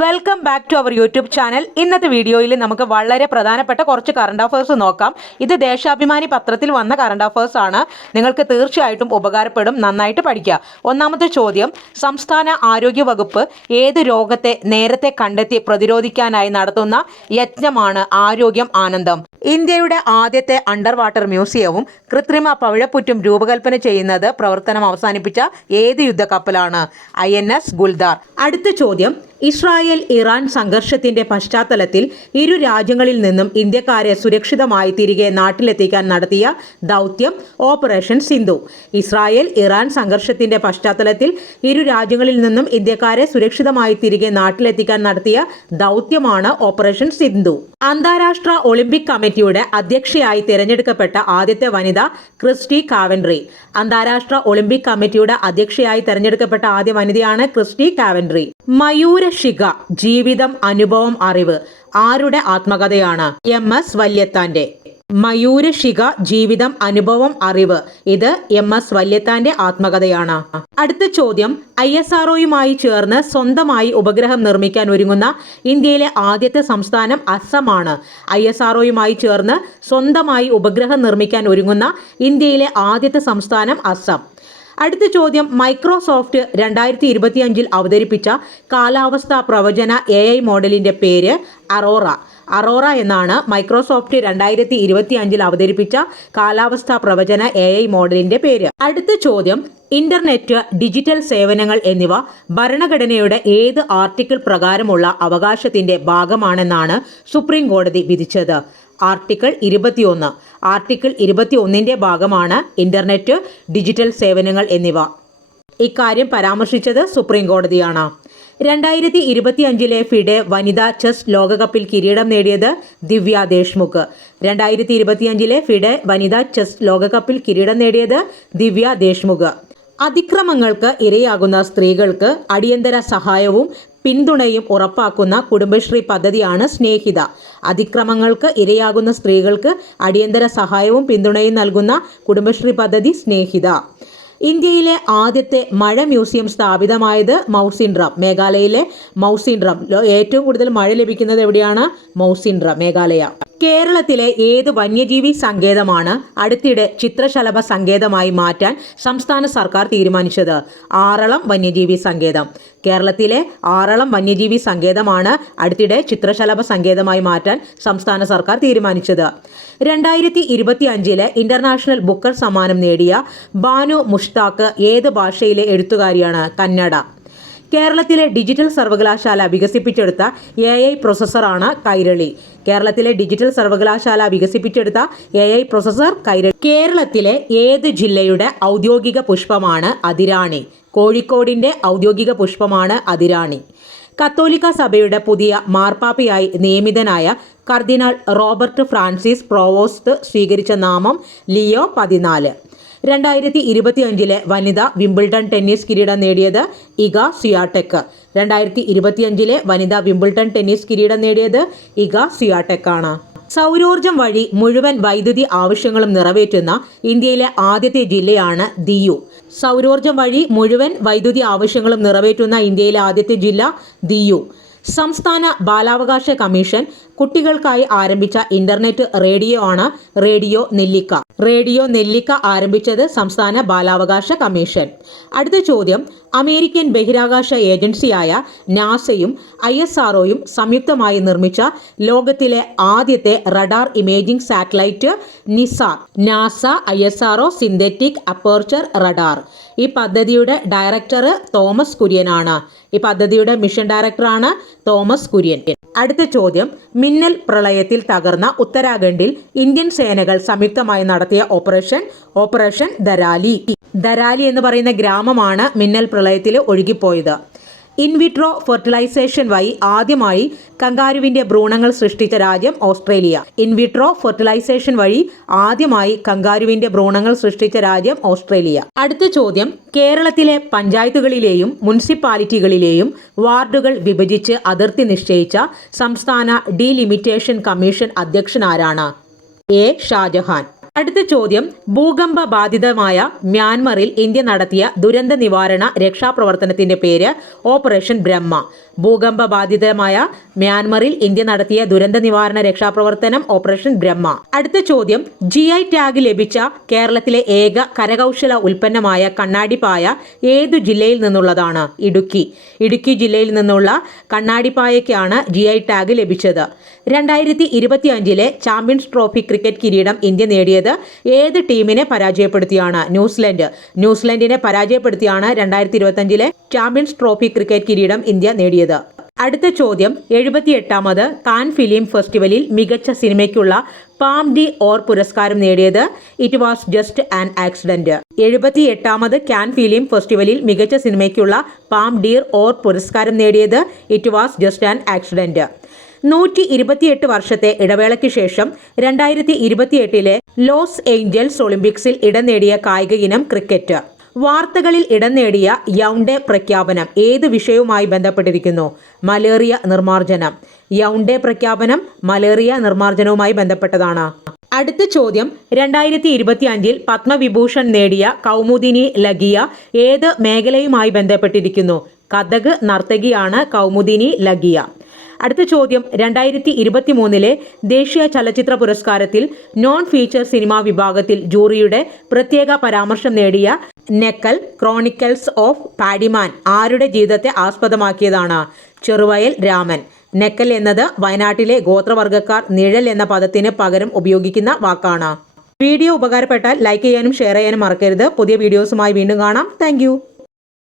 Welcome back to our YouTube channel ഇന്നത്തെ വീഡിയോയിൽ നമുക്ക് വളരെ പ്രധാനപ്പെട്ട കുറച്ച് കറണ്ട് അഫേഴ്സ് നോക്കാം. ഇത് ദേശാഭിമാനി പത്രത്തിൽ വന്ന കറണ്ട് അഫേഴ്സ് ആണ്. നിങ്ങൾക്ക് തീർച്ചയായിട്ടും ഉപകാരപ്പെടും. നന്നായിട്ട് പഠിക്കുക. ഒന്നാമത്തെ ചോദ്യം സംസ്ഥാന ആരോഗ്യ വകുപ്പ് ഏത് രോഗത്തെ നേരത്തെ കണ്ടെത്തി പ്രതിരോധിക്കാനായി നടത്തുന്ന യജ്ഞമാണ് ആരോഗ്യം ആനന്ദം. ഇന്ത്യയുടെ ആദ്യത്തെ അണ്ടർ വാട്ടർ മ്യൂസിയവും കൃത്രിമ പവിഴപ്പുറ്റും രൂപകൽപ്പന ചെയ്യുന്നത് പ്രവർത്തനം അവസാനിപ്പിച്ച ഏത് യുദ്ധക്കപ്പലാണ്? ഐ എൻ എസ് ഗുൽദാർ അടുത്ത ചോദ്യം ഇസ്രായേൽ ഇറാൻ സംഘർഷത്തിന്റെ പശ്ചാത്തലത്തിൽ ഇരു രാജ്യങ്ങളിൽ നിന്നും ഇന്ത്യക്കാരെ സുരക്ഷിതമായി തിരികെ നാട്ടിലെത്തിക്കാൻ നടത്തിയ ദൗത്യം ഓപ്പറേഷൻ സിന്ധു. ഇസ്രായേൽ ഇറാൻ സംഘർഷത്തിന്റെ പശ്ചാത്തലത്തിൽ ഇരു രാജ്യങ്ങളിൽ നിന്നും ഇന്ത്യക്കാരെ സുരക്ഷിതമായി തിരികെ നാട്ടിലെത്തിക്കാൻ നടത്തിയ ദൗത്യമാണ് ഓപ്പറേഷൻ സിന്ധു. അന്താരാഷ്ട്ര ഒളിമ്പിക് കമ്മിറ്റിയുടെ അധ്യക്ഷയായി തിരഞ്ഞെടുക്കപ്പെട്ട ആദ്യത്തെ വനിത ക്രിസ്റ്റി കാവൻട്രി. അന്താരാഷ്ട്ര ഒളിമ്പിക് കമ്മിറ്റിയുടെ അധ്യക്ഷയായി തിരഞ്ഞെടുക്കപ്പെട്ട ആദ്യ വനിതയാണ് ക്രിസ്റ്റി കാവൻട്രി. മയൂരശിഖ ജീവിതം അനുഭവം അറിവ് ആരുടെ ആത്മകഥയാണ്? എം എസ് വല്യത്താന്റെ മയൂരശിഖ ജീവിതം അനുഭവം അറിവ് ഇത് എം എസ് വല്യത്താന്റെ ആത്മകഥയാണ്. അടുത്ത ചോദ്യം ഐ എസ് ആർഒയുമായി ചേർന്ന് സ്വന്തമായി ഉപഗ്രഹം നിർമ്മിക്കാൻ ഒരുങ്ങുന്ന ഇന്ത്യയിലെ ആദ്യത്തെ സംസ്ഥാനം അസമാണ്. ഐ എസ് ആർഒയുമായി ചേർന്ന് സ്വന്തമായി ഉപഗ്രഹം നിർമ്മിക്കാൻ ഒരുങ്ങുന്ന ഇന്ത്യയിലെ ആദ്യത്തെ സംസ്ഥാനം അസം. അടുത്ത ചോദ്യം മൈക്രോസോഫ്റ്റ് രണ്ടായിരത്തി ഇരുപത്തിയഞ്ചിൽ അവതരിപ്പിച്ച കാലാവസ്ഥാ പ്രവചന എ ഐ മോഡലിന്റെ പേര് അറോറ. അറോറ എന്നാണ് മൈക്രോസോഫ്റ്റ് രണ്ടായിരത്തി ഇരുപത്തി അഞ്ചിൽ അവതരിപ്പിച്ച കാലാവസ്ഥാ പ്രവചന എ ഐ മോഡലിന്റെ പേര്. അടുത്ത ചോദ്യം ഇന്റർനെറ്റ് ഡിജിറ്റൽ സേവനങ്ങൾ എന്നിവ ഭരണഘടനയുടെ ഏത് ആർട്ടിക്കിൾ പ്രകാരമുള്ള അവകാശത്തിന്റെ ഭാഗമാണെന്നാണ് സുപ്രീം കോടതി വിധിച്ചത്. ആർട്ടിക്കിൾ ഇരുപത്തിയൊന്ന്. ആർട്ടിക്കിൾ ഇരുപത്തിയൊന്നിന്റെ ഭാഗമാണ് ഇന്റർനെറ്റ് ഡിജിറ്റൽ സേവനങ്ങൾ എന്നിവ. ഇക്കാര്യം പരാമർശിച്ചത് സുപ്രീം കോടതിയാണ്. രണ്ടായിരത്തി ഇരുപത്തി അഞ്ചിലെ ഫിഡെ വനിതാ ചെസ് ലോകകപ്പിൽ കിരീടം നേടിയത് ദിവ്യ ദേശ്മുഖ്. രണ്ടായിരത്തി ഇരുപത്തിയഞ്ചിലെ ഫിഡെ വനിതാ ചെസ് ലോകകപ്പിൽ കിരീടം നേടിയത് ദിവ്യ ദേശ്മുഖ്. അതിക്രമങ്ങൾക്ക് ഇരയാകുന്ന സ്ത്രീകൾക്ക് അടിയന്തര സഹായവും പിന്തുണയും ഉറപ്പാക്കുന്ന കുടുംബശ്രീ പദ്ധതിയാണ് സ്നേഹിത. അതിക്രമങ്ങൾക്ക് ഇരയാകുന്ന സ്ത്രീകൾക്ക് അടിയന്തര സഹായവും പിന്തുണയും നൽകുന്ന കുടുംബശ്രീ പദ്ധതി സ്നേഹിത. ഇന്ത്യയിലെ ആദ്യത്തെ മഴ മ്യൂസിയം സ്ഥാപിതമായത് മൗസിൻഡ്രം മേഘാലയയിലെ മൗസിൻഡ്രം. ഏറ്റവും കൂടുതൽ മഴ ലഭിക്കുന്നത് എവിടെയാണ്? മൗസിൻഡ്രം മേഘാലയ. കേരളത്തിലെ ഏത് വന്യജീവി സങ്കേതമാണ് അടുത്തിടെ ചിത്രശലഭ സങ്കേതമായി മാറ്റാൻ സംസ്ഥാന സർക്കാർ തീരുമാനിച്ചത്? ആറളം വന്യജീവി സങ്കേതം. കേരളത്തിലെ ആറളം വന്യജീവി സങ്കേതമാണ് അടുത്തിടെ ചിത്രശലഭ സങ്കേതമായി മാറ്റാൻ സംസ്ഥാന സർക്കാർ തീരുമാനിച്ചത്. രണ്ടായിരത്തി ഇരുപത്തി അഞ്ചിലെ ഇന്റർനാഷണൽ ബുക്കർ സമ്മാനം നേടിയ ബാനു മുഷ്താഖ് ഏത് ഭാഷയിലെ എഴുത്തുകാരിയാണ്? കന്നഡ. കേരളത്തിലെ ഡിജിറ്റൽ സർവകലാശാല വികസിപ്പിച്ചെടുത്ത എ ഐ പ്രൊസസ്സറാണ് കൈരളി. കേരളത്തിലെ ഡിജിറ്റൽ സർവകലാശാല വികസിപ്പിച്ചെടുത്ത എ ഐ പ്രൊസസ്സർ കൈരളി. കേരളത്തിലെ ഏത് ജില്ലയുടെ ഔദ്യോഗിക പുഷ്പമാണ് അതിരാണി? കോഴിക്കോടിന്റെ ഔദ്യോഗിക പുഷ്പമാണ് അതിരാണി. കത്തോലിക്ക സഭയുടെ പുതിയ മാർപ്പാപ്പയായി നിയമിതനായ കർദിനാൾ റോബർട്ട് ഫ്രാൻസിസ് പ്രോവോസ്റ്റ് സ്വീകരിച്ച നാമം ലിയോ പതിനാല്. രണ്ടായിരത്തി ഇരുപത്തിയഞ്ചിലെ വനിതാ വിംബിൾട്ടൺ ടെന്നീസ് കിരീടം നേടിയത് ഇഗ സിയാടെക് രണ്ടായിരത്തി ഇരുപത്തിയഞ്ചിലെ വനിതാ വിംബിൾട്ടൺ ടെന്നീസ് കിരീടം നേടിയത് ഇഗ സിയാടെക് ആണ് സൗരോർജം വഴി മുഴുവൻ വൈദ്യുതി ആവശ്യങ്ങളും നിറവേറ്റുന്ന ഇന്ത്യയിലെ ആദ്യത്തെ ജില്ലയാണ് ദിയു. സൗരോർജം വഴി മുഴുവൻ വൈദ്യുതി ആവശ്യങ്ങളും നിറവേറ്റുന്ന ഇന്ത്യയിലെ ആദ്യത്തെ ജില്ല ദിയു. സംസ്ഥാന ബാലാവകാശ കമ്മീഷൻ കുട്ടികൾക്കായി ആരംഭിച്ച ഇന്റർനെറ്റ് റേഡിയോ ആണ് റേഡിയോ നെല്ലിക്ക. റേഡിയോ നെല്ലിക്ക ആരംഭിച്ചത് സംസ്ഥാന ബാലാവകാശ കമ്മീഷൻ. അടുത്ത ചോദ്യം അമേരിക്കൻ ബഹിരാകാശ ഏജൻസിയായ നാസയും ഐ എസ് ആർഒയും സംയുക്തമായി നിർമ്മിച്ച ലോകത്തിലെ ആദ്യത്തെ radar imaging satellite NISAR NASA I S R O synthetic aperture radar. ഈ പദ്ധതിയുടെ ഡയറക്ടർ തോമസ് കുര്യനാണ്. ഈ പദ്ധതിയുടെ മിഷൻ ഡയറക്ടറാണ് തോമസ് കുര്യൻ. അടുത്ത ചോദ്യം. മിന്നൽ പ്രളയത്തിൽ തകർന്ന ഉത്തരാഖണ്ഡിൽ ഇന്ത്യൻ സേനകൾ സംയുക്തമായി നടത്തിയ ഓപ്പറേഷൻ ഓപ്പറേഷൻ ദരാലി ദരാലി എന്ന് പറയുന്ന ഗ്രാമമാണ് മിന്നൽ പ്രളയത്തിൽ ഒഴുകിപ്പോയത്. ഇൻവിട്രോ ഫെർട്ടിലൈസേഷൻ വഴി ആദ്യമായി കങ്കാരുവിന്റെ ഭ്രൂണങ്ങൾ സൃഷ്ടിച്ച രാജ്യം ഓസ്ട്രേലിയ. ഇൻവിട്രോ ഫെർട്ടിലൈസേഷൻ വഴി ആദ്യമായി കങ്കാരുവിന്റെ ഭ്രൂണങ്ങൾ സൃഷ്ടിച്ച രാജ്യം ഓസ്ട്രേലിയ. അടുത്ത ചോദ്യം കേരളത്തിലെ പഞ്ചായത്തുകളിലെയും മുനിസിപ്പാലിറ്റികളിലെയും വാർഡുകൾ വിഭജിച്ച് അതിർത്തി നിശ്ചയിച്ച സംസ്ഥാന ഡീലിമിറ്റേഷൻ കമ്മീഷൻ അധ്യക്ഷൻ ആരാണ്? എ. ഷാജഹാൻ. അടുത്ത ചോദ്യം. ഭൂകമ്പ ബാധിതമായ മ്യാൻമറിൽ ഇന്ത്യ നടത്തിയ ദുരന്ത നിവാരണ രക്ഷാപ്രവർത്തനത്തിന്റെ പേര് ഓപ്പറേഷൻ ബ്രഹ്മ. ഭൂകമ്പ ബാധിതമായ മ്യാൻമറിൽ ഇന്ത്യ നടത്തിയ ദുരന്ത നിവാരണ രക്ഷാപ്രവർത്തനം ഓപ്പറേഷൻ ബ്രഹ്മ. അടുത്ത ചോദ്യം ജി ഐ ടാഗ് ലഭിച്ച കേരളത്തിലെ ഏക കരകൗശല ഉൽപ്പന്നമായ കണ്ണാടിപ്പായ ഏതു ജില്ലയിൽ നിന്നുള്ളതാണ്? ഇടുക്കി. ഇടുക്കി ജില്ലയിൽ നിന്നുള്ള കണ്ണാടിപ്പായയ്ക്കാണ് ജി ഐ ടാഗ് ലഭിച്ചത്. രണ്ടായിരത്തി ഇരുപത്തി അഞ്ചിലെ ചാമ്പ്യൻസ് ട്രോഫി ക്രിക്കറ്റ് കിരീടം ഇന്ത്യ നേടിയത് ഏത് ടീമിനെ പരാജയപ്പെടുത്തിയാണ്? New Zealand. ന്യൂസിലൻഡിനെ പരാജയപ്പെടുത്തിയാണ് രണ്ടായിരത്തി ഇരുപത്തി ചാമ്പ്യൻസ് ട്രോഫി ക്രിക്കറ്റ് കിരീടം ഇന്ത്യ നേടിയത്. അടുത്ത ചോദ്യം എഴുപത്തിയെട്ടാമത് കാൻ ഫിലിം ഫെസ്റ്റിവലിൽ മികച്ച സിനിമയ്ക്കുള്ള പാം ഡി ഓർ പുരസ്കാരം നേടിയത് it was just an accident. എഴുപത്തി എട്ടാമത് കാൻ ഫിലിം ഫെസ്റ്റിവലിൽ മികച്ച സിനിമയ്ക്കുള്ള പാം ഡീർ ഓർ പുരസ്കാരം നേടിയത് it was just an accident. നൂറ്റി ഇരുപത്തിയെട്ട് വർഷത്തെ ഇടവേളയ്ക്ക് ശേഷം രണ്ടായിരത്തി ഇരുപത്തിയെട്ടിലെ ലോസ് ഏഞ്ചൽസ് ഒളിമ്പിക്സിൽ ഇടം നേടിയ കായിക ഇനം ക്രിക്കറ്റ്. വാർത്തകളിൽ ഇടം നേടിയ യൗണ്ടെ പ്രഖ്യാപനം ഏത് വിഷയവുമായി ബന്ധപ്പെട്ടിരിക്കുന്നു? മലേറിയ നിർമാർജനം യൗണ്ടെ പ്രഖ്യാപനം മലേറിയ നിർമാർജനവുമായി ബന്ധപ്പെട്ടതാണ്. അടുത്ത ചോദ്യം. രണ്ടായിരത്തി ഇരുപത്തി അഞ്ചിൽ പത്മവിഭൂഷൺ നേടിയ കൗമുദിനി ലഗിയ ഏത് മേഖലയുമായി ബന്ധപ്പെട്ടിരിക്കുന്നു? കഥക് നർത്തകിയാണ് കൗമുദിനി ലഗിയ അടുത്ത ചോദ്യം രണ്ടായിരത്തി ഇരുപത്തി മൂന്നിലെ ദേശീയ ചലച്ചിത്ര പുരസ്കാരത്തിൽ നോൺ ഫീച്ചർ സിനിമാ വിഭാഗത്തിൽ ജൂറിയുടെ പ്രത്യേക പരാമർശം നേടിയ നെക്കൽ ക്രോണിക്കൽസ് ഓഫ് പാഡിമാൻ ആരുടെ ജീവിതത്തെ ആസ്പദമാക്കിയതാണ്? ചെറുവയൽ രാമൻ. നെക്കൽ എന്നത് വയനാട്ടിലെ ഗോത്രവർഗക്കാർ നിഴൽ എന്ന പദത്തിന് പകരം ഉപയോഗിക്കുന്ന വാക്കാണ്. വീഡിയോ ഉപകാരപ്പെട്ടാൽ ലൈക്ക് ചെയ്യാനും ഷെയർ ചെയ്യാനും മറക്കരുത്. പുതിയ വീഡിയോസുമായി വീണ്ടും കാണാം. താങ്ക്